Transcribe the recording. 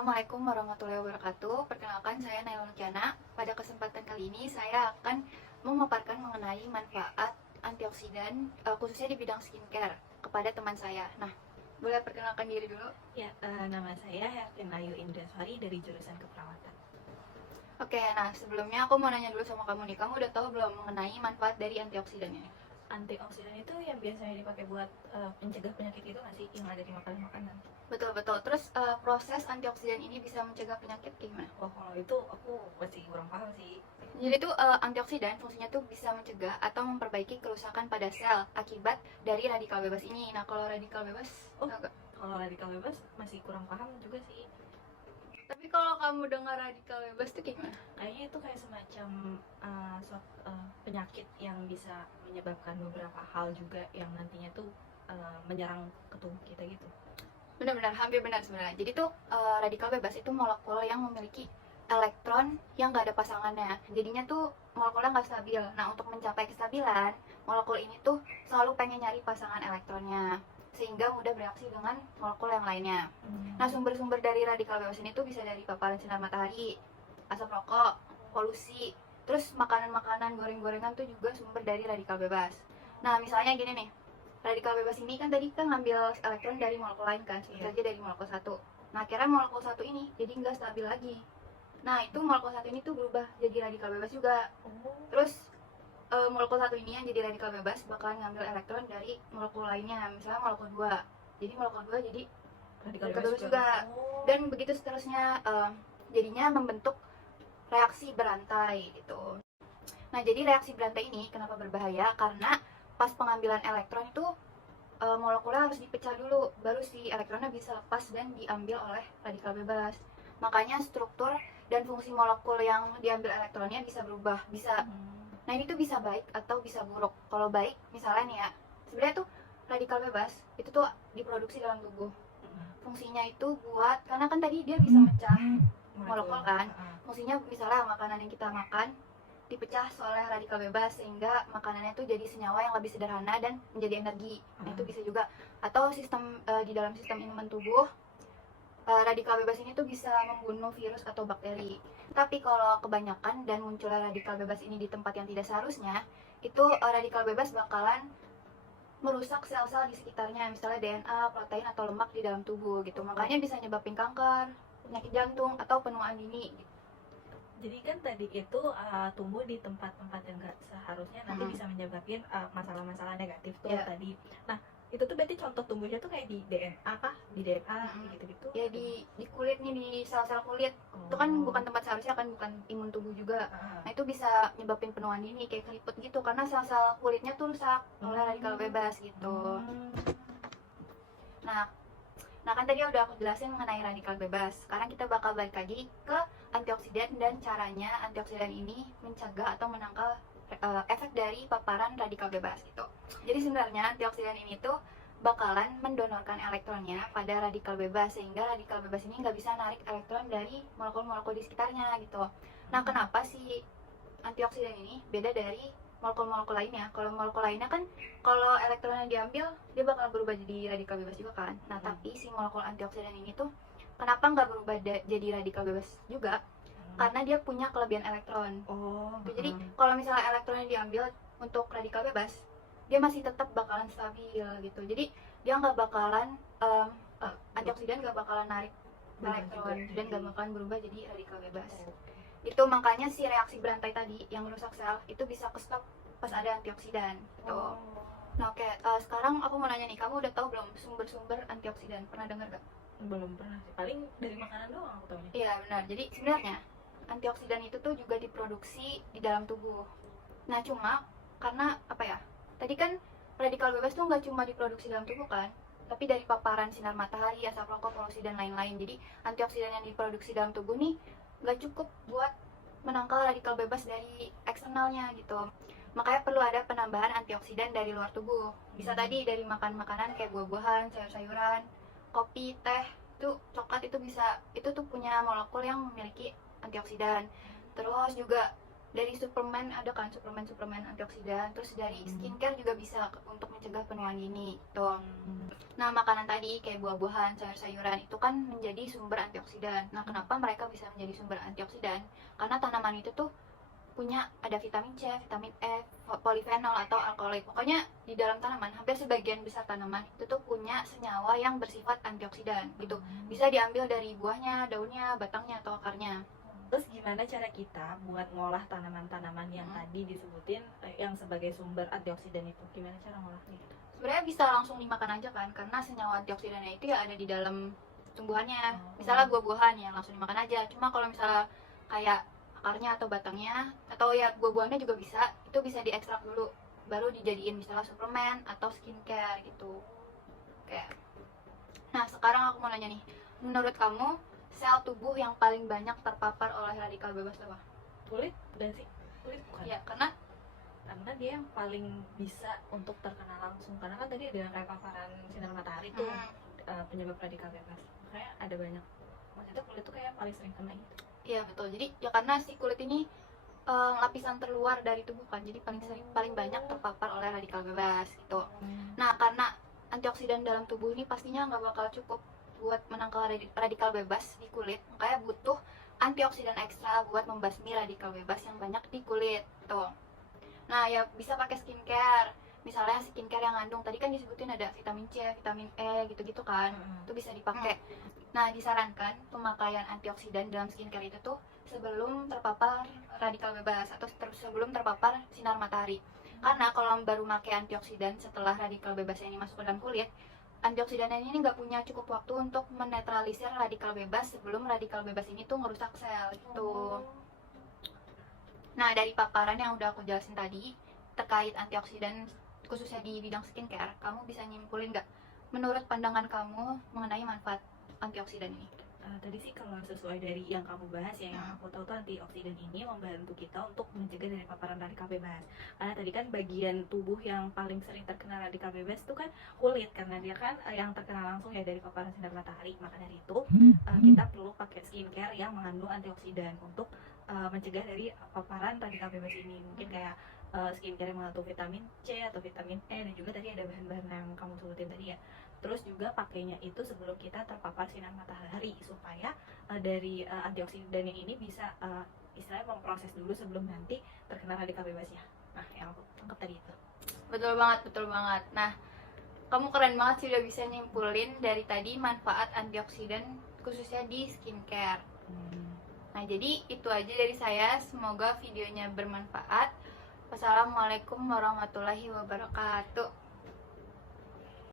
Assalamualaikum warahmatullahi wabarakatuh. Perkenalkan, saya Naila Lukiana. Pada kesempatan kali ini saya akan memaparkan mengenai manfaat antioksidan khususnya di bidang skincare kepada teman saya. Nah, boleh perkenalkan diri dulu? Ya, nama saya Hertin Ayu Indraswari dari jurusan keperawatan. Oke, nah sebelumnya aku mau nanya dulu sama kamu nih. Kamu udah tahu belum mengenai manfaat dari antioksidan ini? Antioksidan itu yang biasanya dipakai buat mencegah penyakit itu nggak sih, yang ada di makanan-makanan? Betul-betul. Terus proses antioksidan ini bisa mencegah penyakit gimana? Oh, kalau itu aku masih kurang paham sih. Jadi tuh antioksidan fungsinya tuh bisa mencegah atau memperbaiki kerusakan pada sel akibat dari radikal bebas ini. Nah, kalau radikal bebas, Oh. agak. Kalau radikal bebas masih kurang paham juga sih. Tapi kalau kamu dengar radikal bebas tuh gimana? Kayaknya itu kayak semacam penyakit yang bisa menyebabkan beberapa hal juga yang nantinya tuh menyerang ke tubuh kita gitu. Benar-benar hampir benar sebenarnya. Jadi tuh radikal bebas itu molekul yang memiliki elektron yang gak ada pasangannya. Jadinya tuh molekulnya nggak stabil. Nah, untuk mencapai kestabilan, molekul ini tuh selalu pengen nyari pasangan elektronnya sehingga mudah bereaksi dengan molekul yang lainnya. Nah, sumber-sumber dari radikal bebas ini tuh bisa dari paparan sinar matahari, asap rokok, polusi, terus makanan-makanan goreng-gorengan tuh juga sumber dari radikal bebas. Nah, misalnya gini nih, radikal bebas ini kan tadi kan ngambil elektron dari molekul lain kan, sebut saja dari molekul satu. Nah, akhirnya molekul satu ini jadi nggak stabil lagi. Nah, itu molekul satu ini tuh berubah jadi radikal bebas juga. Terus molekul satu ini yang jadi radikal bebas bakalan ngambil elektron dari molekul lainnya, misalnya molekul 2. Jadi molekul 2 jadi radikal bebas juga. Dan begitu seterusnya, jadinya membentuk reaksi berantai gitu. Nah, jadi reaksi berantai ini kenapa berbahaya? Karena pas pengambilan elektron itu molekulnya harus dipecah dulu, baru si elektronnya bisa lepas dan diambil oleh radikal bebas. Makanya struktur dan fungsi molekul yang diambil elektronnya bisa berubah, bisa. Nah, ini tuh bisa baik atau bisa buruk. Kalau baik, misalnya nih ya, sebenarnya tuh radikal bebas itu tuh diproduksi dalam tubuh. Fungsinya itu buat, karena kan tadi dia bisa mecah molekul kan. Fungsinya misalnya makanan yang kita makan dipecah oleh radikal bebas sehingga makanannya itu jadi senyawa yang lebih sederhana dan menjadi energi. Nah, itu bisa juga. Atau sistem di dalam sistem imun tubuh, radikal bebas ini tuh bisa membunuh virus atau bakteri. Tapi kalau kebanyakan dan munculnya radikal bebas ini di tempat yang tidak seharusnya, itu radikal bebas bakalan merusak sel-sel di sekitarnya, misalnya DNA, protein atau lemak di dalam tubuh gitu. Makanya bisa nyebabin kanker, penyakit jantung atau penuaan dini gitu. Jadi kan tadi itu tumbuh di tempat-tempat yang nggak seharusnya nanti bisa menyebabkan masalah-masalah negatif tuh tadi. Nah, itu tuh berarti contoh tumbuhnya tuh kayak di DNA kah? Di DNA gitu-gitu? Ya di kulit nih, di sel-sel kulit. Itu kan bukan tempat seharusnya kan, bukan imun tubuh juga. Nah, itu bisa nyebabin penuaan dini kayak keriput gitu karena sel-sel kulitnya tuh rusak oleh radikal bebas gitu. Nah kan tadi udah aku jelasin mengenai radikal bebas. Sekarang kita bakal balik lagi ke antioksidan dan caranya antioksidan ini mencegah atau menangkal efek dari paparan radikal bebas gitu. Jadi sebenarnya antioksidan ini tuh bakalan mendonorkan elektronnya pada radikal bebas sehingga radikal bebas ini nggak bisa narik elektron dari molekul-molekul di sekitarnya gitu. Nah, kenapa sih antioksidan ini beda dari molekul-molekul lainnya? Kalau molekul lainnya kan kalau elektronnya diambil dia bakal berubah jadi radikal bebas juga kan. Nah, tapi si molekul antioksidan ini tuh kenapa nggak berubah jadi radikal bebas juga? Karena dia punya kelebihan elektron. Jadi kalau misalnya elektronnya diambil untuk radikal bebas, dia masih tetap bakalan stabil gitu. Jadi dia nggak bakalan antioksidan nggak bakalan narik elektron dan nggak bakalan berubah jadi radikal bebas. Itu makanya si reaksi berantai tadi yang merusak sel itu bisa ke stop pas ada antioksidan gitu. Nah, oke, sekarang aku mau nanya nih, kamu udah tahu belum sumber-sumber antioksidan? Pernah dengar gak? Belum pernah sih, paling dari makanan doang aku taunya. Iya benar, jadi sebenarnya antioksidan itu tuh juga diproduksi di dalam tubuh. Nah, cuma karena apa ya, tadi kan radikal bebas tuh nggak cuma diproduksi dalam tubuh kan, tapi dari paparan sinar matahari, asap rokok, polusi dan lain-lain. Jadi antioksidan yang diproduksi dalam tubuh nih nggak cukup buat menangkal radikal bebas dari eksternalnya gitu. Makanya perlu ada penambahan antioksidan dari luar tubuh. Bisa tadi dari makan makanan kayak buah-buahan, sayur-sayuran, kopi, teh, itu coklat itu bisa, itu tuh punya molekul yang memiliki antioksidan. Terus juga dari suplemen, ada kan suplemen antioksidan, terus dari skincare juga bisa untuk mencegah penuaan dini gitu. Nah, makanan tadi kayak buah-buahan, sayur-sayuran itu kan menjadi sumber antioksidan. Nah, kenapa mereka bisa menjadi sumber antioksidan? Karena tanaman itu tuh punya ada vitamin C, vitamin E, polifenol atau alkaloid. Pokoknya di dalam tanaman hampir sebagian besar tanaman itu tuh punya senyawa yang bersifat antioksidan gitu. Bisa diambil dari buahnya, daunnya, batangnya atau akarnya. Terus gimana cara kita buat ngolah tanaman-tanaman yang tadi disebutin yang sebagai sumber antioksidan itu? Gimana cara ngolahnya? Sebenarnya bisa langsung dimakan aja kan, karena senyawa antioksidannya itu ya ada di dalam tumbuhannya. Misalnya buah-buahan ya langsung dimakan aja. Cuma kalau misalnya kayak akarnya atau batangnya atau ya buah-buahnya juga bisa, itu bisa diekstrak dulu baru dijadiin misalnya suplemen atau skincare gitu. Oke. Nah, sekarang aku mau nanya nih, menurut kamu sel tubuh yang paling banyak terpapar oleh radikal bebas apa? Kulit dan sih kulit bukan? Ya, karena Dia yang paling bisa untuk terkena langsung, karena kan tadi ada kayak paparan sinar matahari tuh penyebab radikal bebas. Kayak ada banyak, maksudnya kulit tuh kayak paling sering kena gitu. Iya betul. Jadi ya karena si kulit ini lapisan terluar dari tubuh kan, jadi paling banyak terpapar oleh radikal bebas gitu. Nah, karena antioksidan dalam tubuh ini pastinya nggak bakal cukup buat menangkal radikal bebas di kulit, makanya butuh antioksidan ekstra buat membasmi radikal bebas yang banyak di kulit tuh. Nah, ya bisa pakai skincare. Misalnya skincare yang ngandung tadi kan disebutin ada vitamin C, vitamin E gitu-gitu kan. Itu bisa dipakai. Nah, disarankan pemakaian antioksidan dalam skincare itu tuh sebelum terpapar radikal bebas atau sebelum terpapar sinar matahari. Karena kalau baru pakai antioksidan setelah radikal bebas ini masuk ke dalam kulit, antioksidan ini nggak punya cukup waktu untuk menetralisir radikal bebas sebelum radikal bebas ini tuh ngerusak sel gitu. Nah, dari paparan yang udah aku jelasin tadi terkait antioksidan khususnya di bidang skincare, kamu bisa nyimpulin nggak menurut pandangan kamu mengenai manfaat antioksidan ini? Tadi sih kalau sesuai dari yang kamu bahas ya, yang aku tahu tuh antioksidan ini membantu kita untuk mencegah dari paparan radikal bebas. Karena tadi kan bagian tubuh yang paling sering terkena radikal bebas itu kan kulit, karena dia kan yang terkena langsung ya dari paparan sinar matahari. Maka dari itu kita perlu pakai skincare yang mengandung antioksidan untuk mencegah dari paparan radikal bebas ini. Mungkin kayak skincare yang mengandung vitamin C atau vitamin E, dan juga tadi ada bahan-bahan yang kamu sebutin tadi ya. Terus juga pakainya itu sebelum kita terpapar sinar matahari supaya dari antioksidan ini bisa istilahnya memproses dulu sebelum nanti terkena radikal bebasnya. Nah, yang aku tangkap tadi itu. Betul banget. Nah, kamu keren banget sih udah bisa nyimpulin dari tadi manfaat antioksidan khususnya di skincare. Nah, jadi itu aja dari saya. Semoga videonya bermanfaat. Wassalamualaikum warahmatullahi wabarakatuh.